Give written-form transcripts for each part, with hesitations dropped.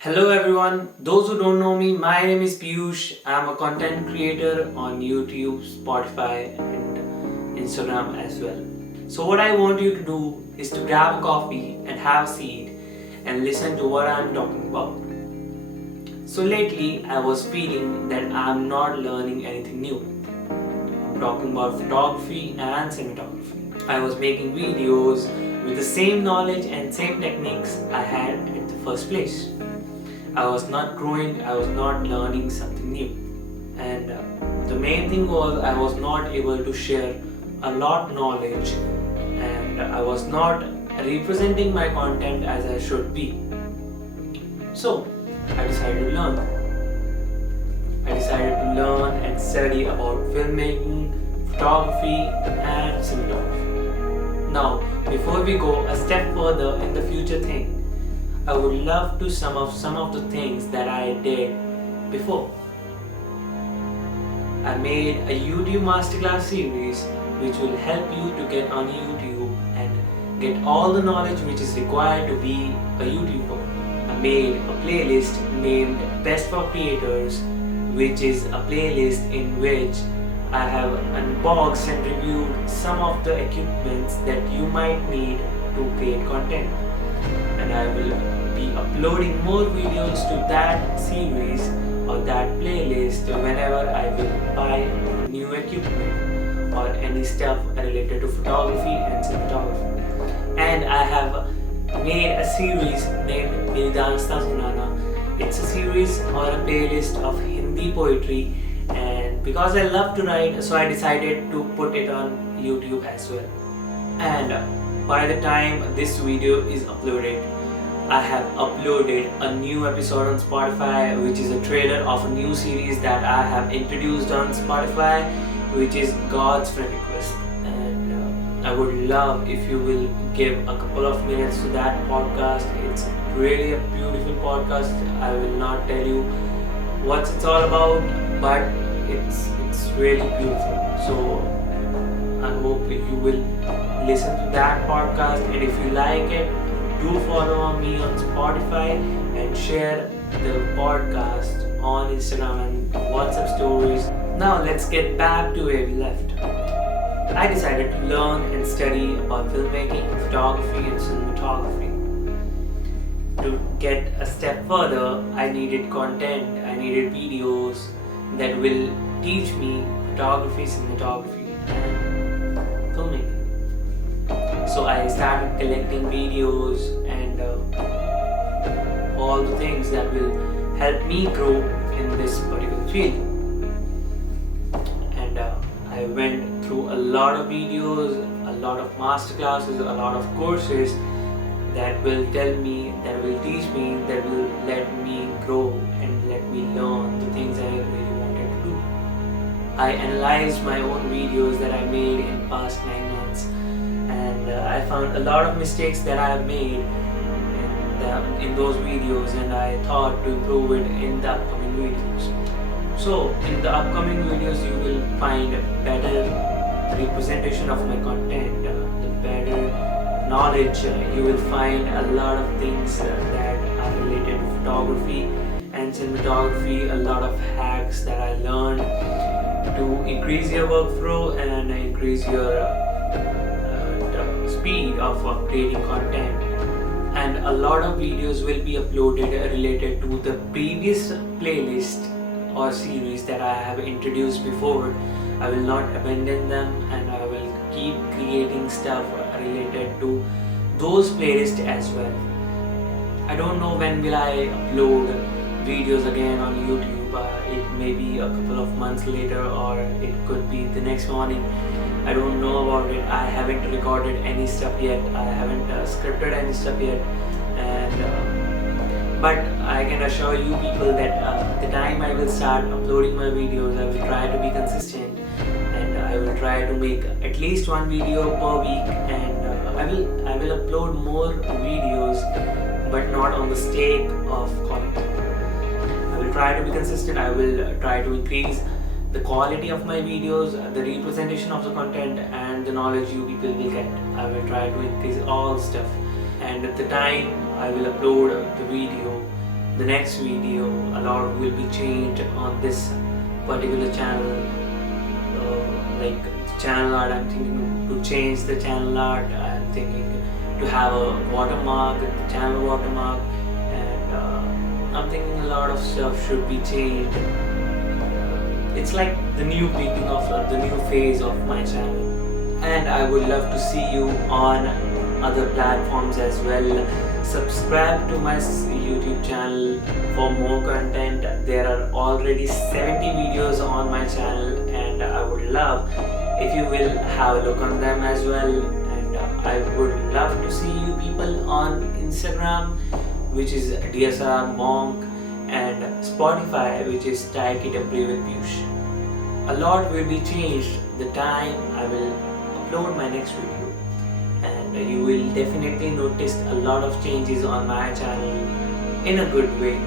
Hello everyone, those who don't know me, my name is Piyush. I'm a content creator on YouTube, Spotify, and Instagram as well. So, what I want you to do is to grab a coffee and have a seat and listen to what I'm talking about. So, lately I was feeling that I'm not learning anything new. I'm talking about photography and cinematography. I was making videos with the same knowledge and same techniques I had at the first place. I was not growing, I was not learning something new. And the main thing was I was not able to share a lot knowledge and I was not representing my content as I should be. So I decided to learn. I decided to learn and study about filmmaking, photography, and cinematography. Now, before we go a step further in the future thing, I would love to sum up some of the things that I did before. I made a YouTube masterclass series which will help you to get on YouTube and get all the knowledge which is required to be a YouTuber. I made a playlist named Best for Creators, which is a playlist in which I have unboxed and reviewed some of the equipments that you might need to create content. And I will be uploading more videos to that series or that playlist whenever I will buy new equipment or any stuff related to photography and cinematography. And I have made a series named Nidasta Sunana. It's a series or a playlist of Hindi poetry, and because I love to write, so I decided to put it on YouTube as well. And by the time this video is uploaded, I have uploaded a new episode on Spotify, which is a trailer of a new series that I have introduced on Spotify, which is God's Friend Request. And I would love if you will give a couple of minutes to that podcast. It's really a beautiful podcast. I will not tell you what it's all about, but it's really beautiful. So I hope you will listen to that podcast, and if you like it, do follow me on Spotify and share the podcast on Instagram and WhatsApp stories. Now let's get back to where we left. I decided to learn and study about filmmaking, photography, and cinematography. To get a step further, I needed content, I needed videos that will teach me photography, cinematography, and filmmaking. So I started collecting videos and all the things that will help me grow in this particular field. And I went through a lot of videos, a lot of masterclasses, a lot of courses that will tell me, that will teach me, that will let me grow and let me learn the things I really wanted to do. I analyzed my own videos that I made in past 9 months, and I found a lot of mistakes that I have made in those videos, and I thought to improve it in the upcoming videos. So in the upcoming videos you will find a better representation of my content, the better knowledge. You will find a lot of things that are related to photography and cinematography, a lot of hacks that I learned to increase your workflow and increase your speed of creating content. And a lot of videos will be uploaded related to the previous playlist or series that I have introduced before. I will not abandon them, and I will keep creating stuff related to those playlists as well. I don't know when will I upload videos again on YouTube. It may be a couple of months later, or it could be the next morning. I don't know about it. I haven't recorded any stuff yet. I haven't scripted any stuff yet. And but I can assure you people that the time I will start uploading my videos, I will try to be consistent, and I will try to make at least one video per week. And I will upload more videos, but not on the stake of quality. I will try to be consistent. I will try to increase the quality of my videos, the representation of the content, and the knowledge you people will get. I will try to increase all stuff, and at the time I will upload the video, the next video a lot will be changed on this particular channel. Like channel art, I'm thinking to change the channel art. I'm thinking to have a watermark, the channel watermark, and I'm thinking a lot of stuff should be changed. It's like the new beginning of the new phase of my channel, and I would love to see you on other platforms as well. Subscribe to my YouTube channel for more content. There are already 70 videos on my channel, and I would love if you will have a look on them as well. And I would love to see you people on Instagram, which is DSR Monk, and Spotify, which is TaiKW with Piyush. A lot will be changed the time I will upload my next video, and you will definitely notice a lot of changes on my channel in a good way.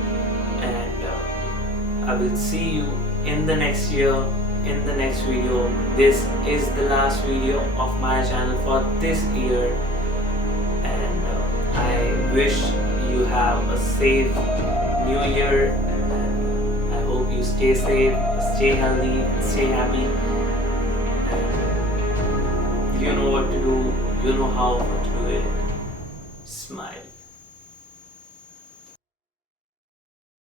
And I will see you in the next year, in the next video. This is the last video of my channel for this year, and I wish you have a safe new year, and I hope you stay safe, stay healthy, and stay happy. And you know what to do, you know how to do it. Smile.